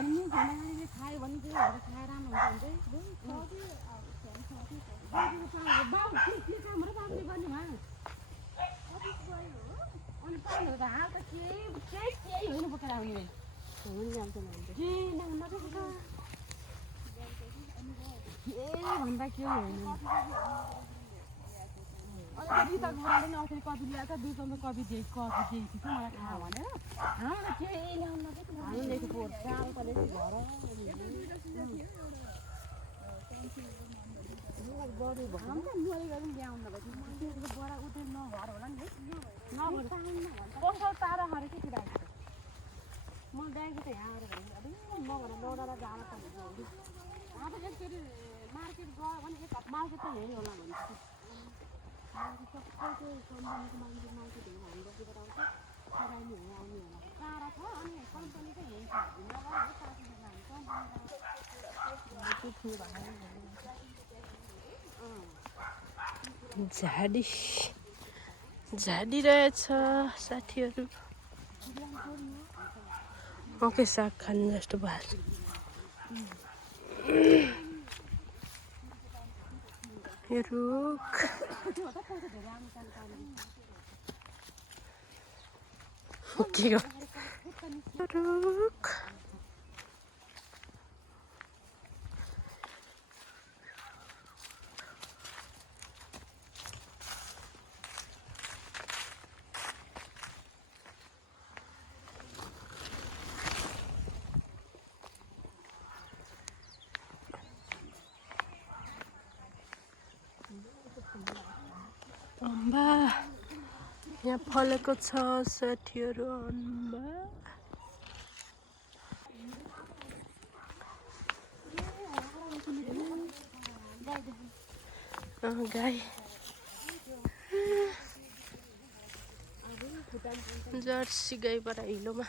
नि घुमाले खायो भने चाहिँ हरे खाएर राम्रो हुन्छ बाबु के काम र बाबुले गर्ने मा अफिस गयो हो अनि पाउनु त हाल त केही होइन बोकेर आउने हुन्छ जान्छ के भन्दा के होइन अनि त बुढाले नि अस्ति कपी ल्याएको छ दुईजना कपी दिएको थियो मलाई खा भनेर हाम्रो केही ल्याउन हामी ल्याएको पोहोर साल पनि घर बढी भयो ल्याउन बडा उठे नभएर होला नि कस्तो तारा खरे के राखेको म ब्याङ्क त यहाँ आएर नभएर लौडाएर जान पर्छ अब एकचोटि मार्केट गयो भने एक मार्केट त यहीँ होला भन्छ सबैको कम्पनीको मान्छे मार्केटहरू हाम्रो बजीबाट आउँछ सराइनी हो आउने होला तारा छ अनि कम्पनी चाहिँ यहीँ छ झाडी रहेछ साथीहरू मकै साग खानु जस्तो भयो यो रुख रुख अम्बा यहाँ फलेको छ साथीहरू अम्बा गाई जर्सी गाईबाट हिलोमा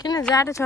किन जाडो छ